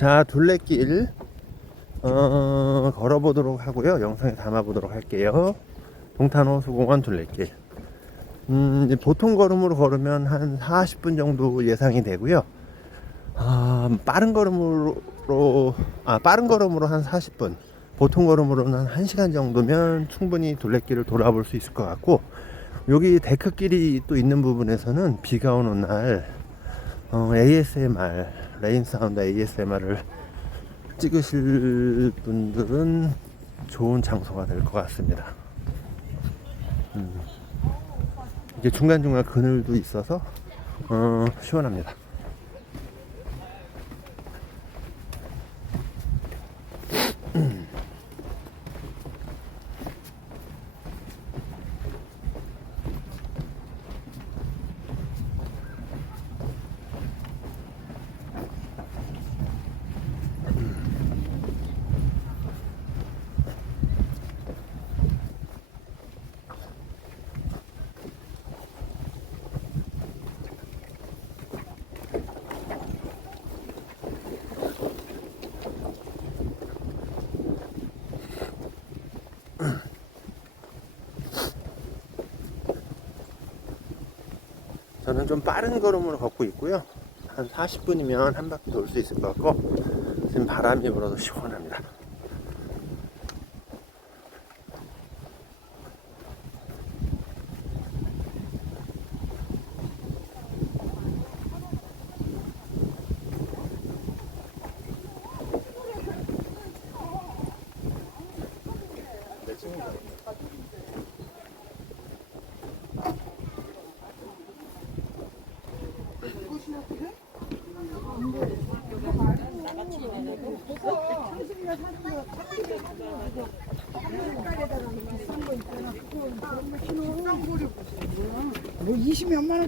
자, 둘레길 어, 걸어보도록 하고요. 영상에 담아보도록 할게요. 동탄호수공원 둘레길. 음, 보통 걸음으로 걸으면 한 40분 정도 예상이 되고요. 아, 빠른 걸음으로, 아, 빠른 걸음으로 한 40분. 보통 걸음으로는 한 1시간 정도면 충분히 둘레길을 돌아볼 수 있을 것 같고, 여기 데크길이 또 있는 부분에서는 비가 오는 날, 어, ASMR, 레인 사운드 ASMR을 찍으실 분들은 좋은 장소가 될 것 같습니다. 음. 이게 중간중간 그늘도 있어서 어, 시원합니다. 저는 좀 빠른 걸음으로 걷고 있고요. 한 40분이면 한 바퀴 돌 수 있을 것 같고, 지금 바람이 불어서 시원합니다.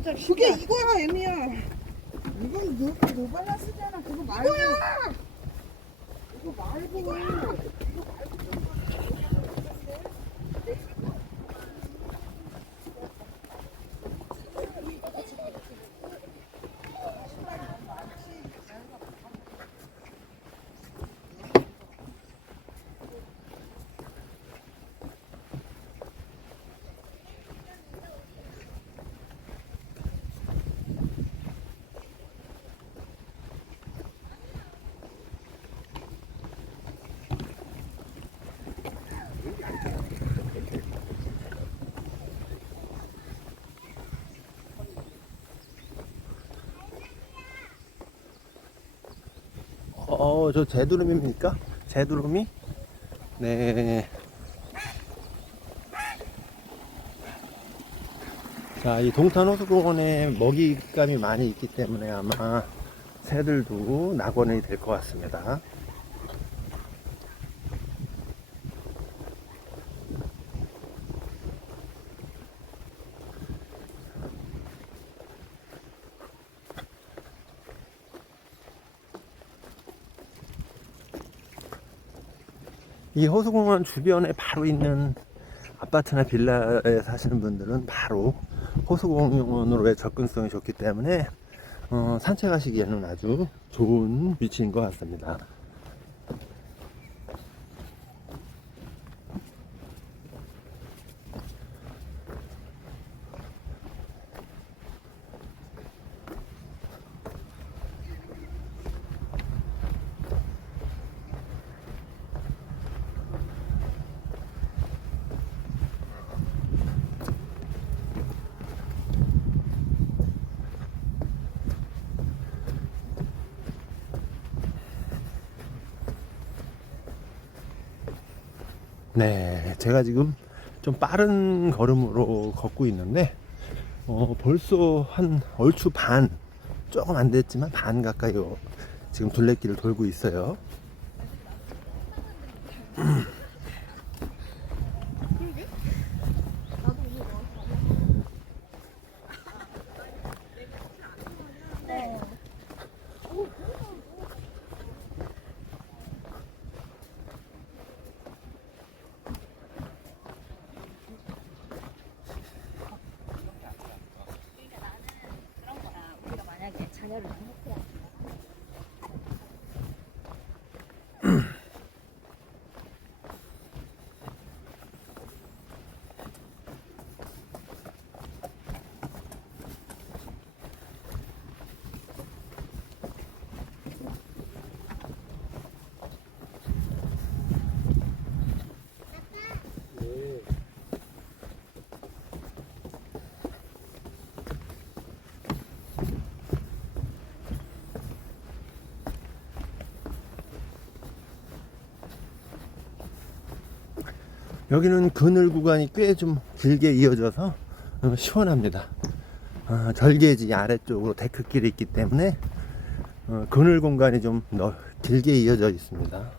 20몇만 원짜리 그게 이거야 애미야. 이건 노, 노발라스잖아. 그거 말고. 이거야! 이거 말고 어, 저 제두름입니까? 제두름이? 네. 자, 이 동탄호수공원에 먹이감이 많이 있기 때문에 아마 새들도 낙원이 될 것 같습니다. 이 호수공원 주변에 바로 있는 아파트나 빌라에 사시는 분들은 바로 호수공원으로 의 접근성이 좋기 때문에 어, 산책하시기에는 아주 좋은 위치인 것 같습니다. 네, 제가 지금 좀 빠른 걸음으로 걷고 있는데, 어, 벌써 한 얼추 반, 조금 안 됐지만 반 가까이 어, 지금 둘레길을 돌고 있어요. 여기는 그늘 구간이 꽤 좀 길게 이어져서 어, 시원합니다. 어, 절개지 아래쪽으로 데크길이 있기 때문에 어, 그늘 공간이 좀 넓, 길게 이어져 있습니다.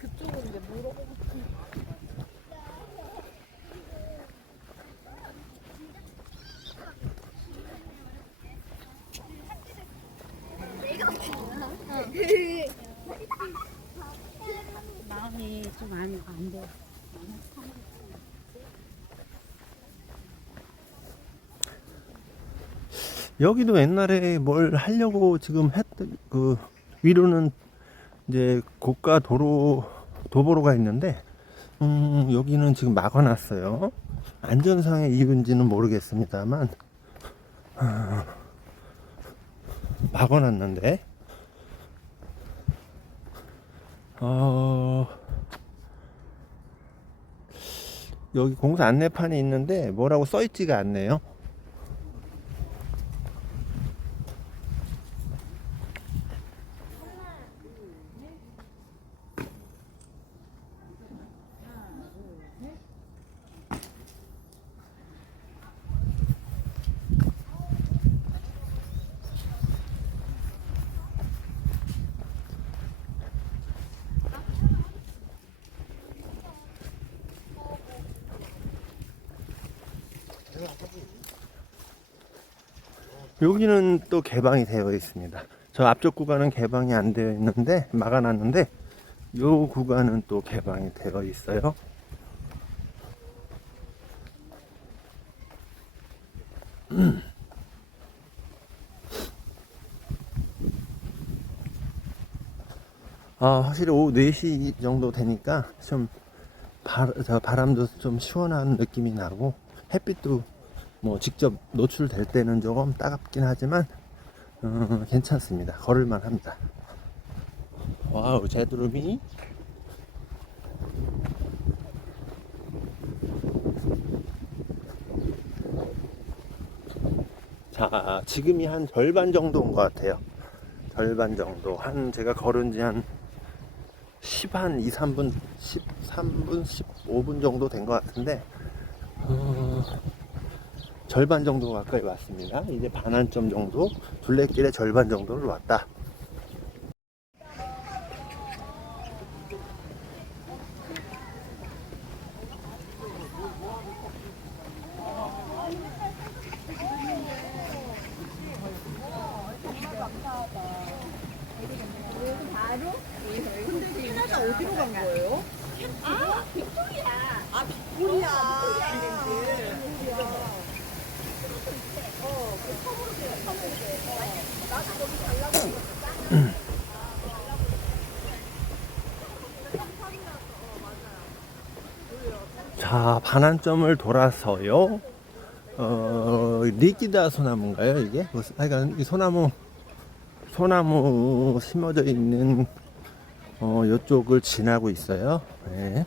그쪽은 이제 물어보고 마음이 좀 안 안 돼. 여기도 옛날에 뭘 하려고 지금 했던 그 위로는 이제 고가 도로 도보로가 있는데 음 여기는 지금 막아놨어요. 안전상의 이유인지는 모르겠습니다만 아, 막아놨는데 어 여기 공사 안내판이 있는데 뭐라고 써있지가 않네요. 여기는 또 개방이 되어 있습니다. 저 앞쪽 구간은 개방이 안 되어 있는데 막아놨는데 요 구간은 또 개방이 되어 있어요. 아, 확실히 오후 4시 정도 되니까 좀 바, 저 바람도 좀 시원한 느낌이 나고 햇빛도 뭐 직접 노출될 때는 조금 따갑긴 하지만 어, 괜찮습니다. 걸을만 합니다. 와우, 제두름이 자, 지금이 한 절반 정도 온것 같아요. 절반 정도. 한 제가 걸은 지 한 10, 한 2, 3분, 13분, 15분 정도 된 것 같은데, 어, 절반 정도 가까이 왔습니다. 이제 반환점 정도, 둘레길의 절반 정도를 왔다. 하나가 어디로 간 거예요? 아, 빅토리아. 아, 빅토리아. 자, 반환점을 돌아서요. 어, 리기다 소나무인가요, 이게? 뭐, 하여간, 이 소나무, 소나무 심어져 있는, 어, 요쪽을 지나고 있어요. 네.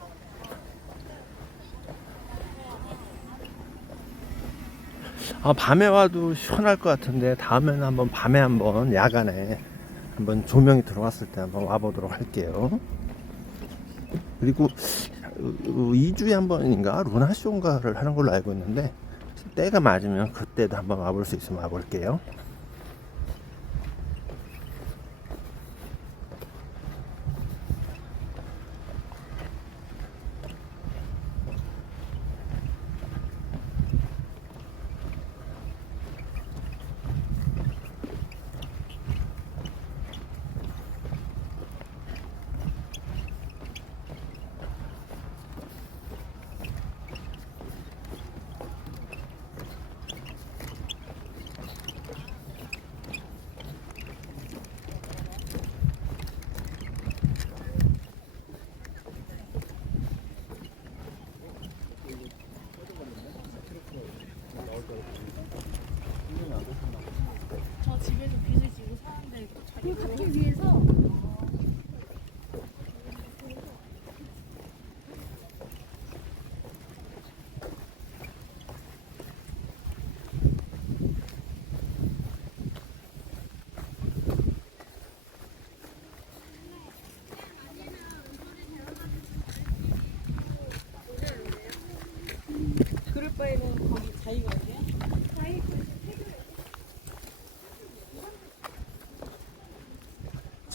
아, 밤에 와도 시원할 것 같은데, 다음에는 한번 밤에 한번, 야간에, 한번 조명이 들어왔을 때 한번 와보도록 할게요. 그리고 2주에 한 번인가 루나쇼인가를 하는 걸로 알고 있는데 때가 맞으면 그때도 한번 와볼 수 있으면 와볼게요. 저 집에서 빚을 지고 사는데 자기 그 갖기 위해서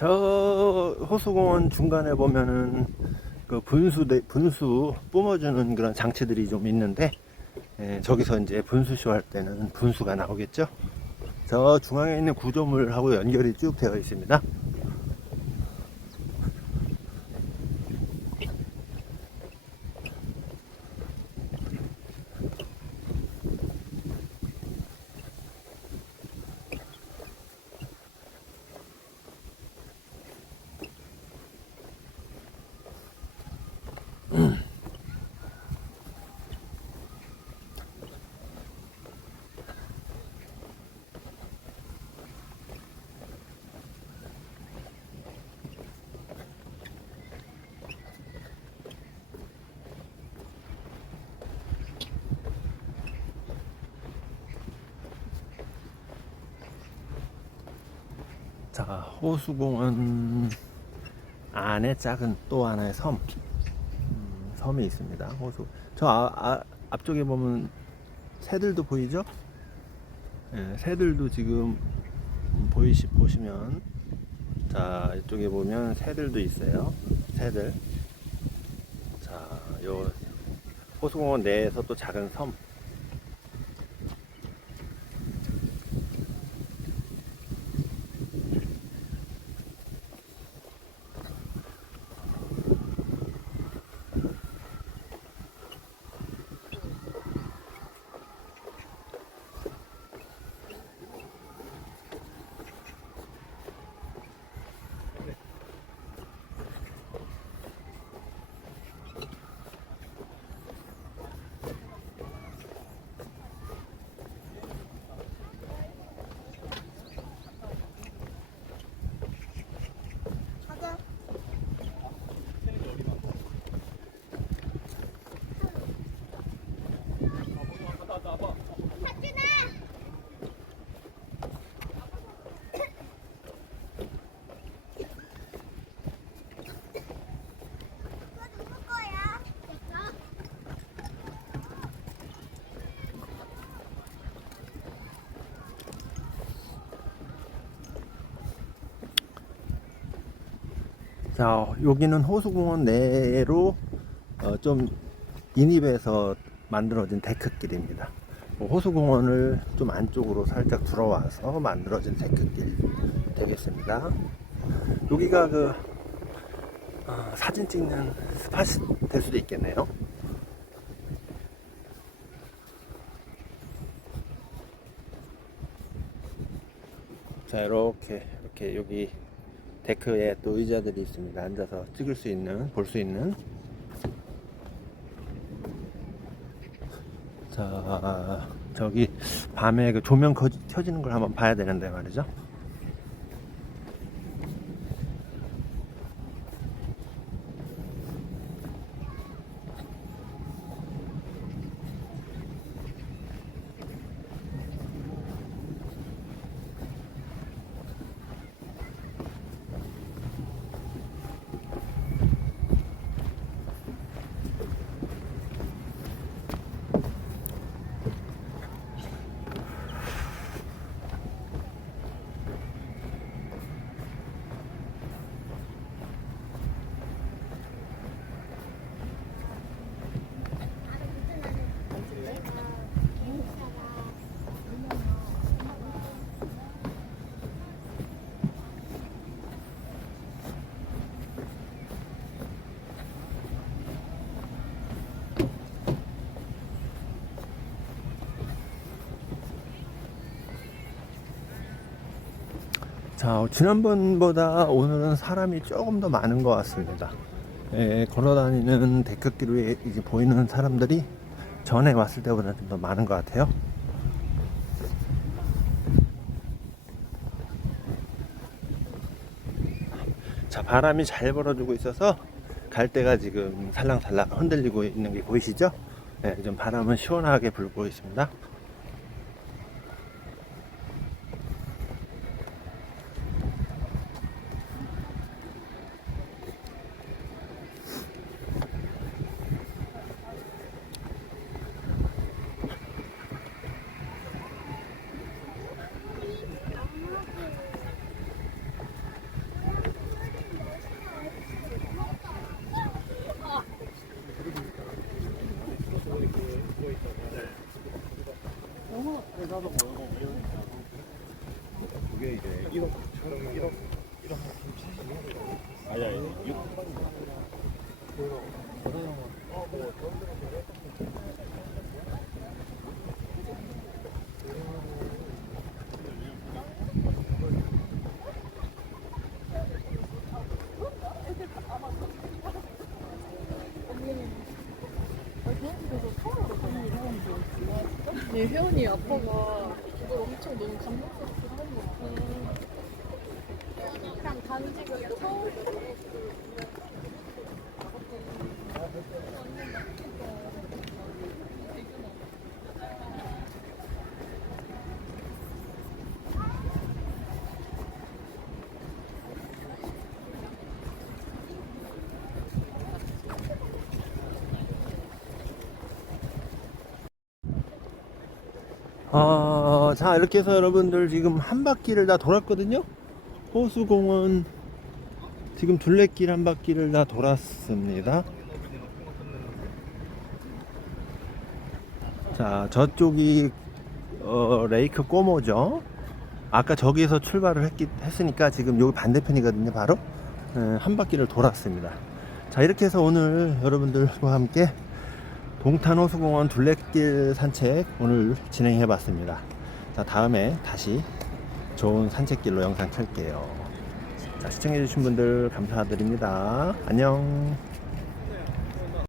저 호수공원 중간에 보면은 그 분수 분수 뿜어주는 그런 장치들이 좀 있는데 예, 저기서 이제 분수쇼 할 때는 분수가 나오겠죠. 저 중앙에 있는 구조물하고 연결이 쭉 되어 있습니다. 자, 호수공원 안에 작은 또 하나의 섬, 음, 섬이 있습니다. 호수. 저 아, 아, 앞쪽에 보면 새들도 보이죠? 예, 새들도 지금 음, 보이시 보시면 자 이쪽에 보면 새들도 있어요. 새들. 자, 요 호수공원 내에서 또 작은 섬. 자, 여기는 호수공원 내로 어, 좀 인입해서 만들어진 데크길입니다. 뭐 호수공원을 좀 안쪽으로 살짝 들어와서 만들어진 데크길 되겠습니다. 여기가 그 어, 사진 찍는 스팟이 될 수도 있겠네요. 자, 이렇게 이렇게 여기 데크에 또 의자들이 있습니다. 앉아서 찍을 수 있는, 볼 수 있는. 자, 저기 밤에 그 조명 켜- 켜지는 걸 한번 봐야 되는데 말이죠. 자, 지난번보다 오늘은 사람이 조금 더 많은 것 같습니다. 예, 걸어다니는 데크길 위에 이제 보이는 사람들이 전에 왔을 때보다 좀 더 많은 것 같아요. 자, 바람이 잘 불어주고 있어서 갈대가 지금 살랑살랑 흔들리고 있는 게 보이시죠? 네, 좀 바람은 시원하게 불고 있습니다. 하도 버는 거 그게 이제 1억 1억 1억 1억 아니 아니 6 네, 회원이 아빠가 아, 자, 이렇게 해서 여러분들 지금 한 바퀴를 다 돌았거든요? 호수공원, 지금 둘레길 한 바퀴를 다 돌았습니다. 자, 저쪽이, 어, 레이크 꼬모죠? 아까 저기에서 출발을 했기, 했으니까 지금 여기 반대편이거든요, 바로. 네, 한 바퀴를 돌았습니다. 자, 이렇게 해서 오늘 여러분들과 함께 동탄호수공원 둘레길 산책 오늘 진행해 봤습니다. 자, 다음에 다시 좋은 산책길로 영상 켤게요. 자, 시청해주신 분들 감사드립니다. 안녕.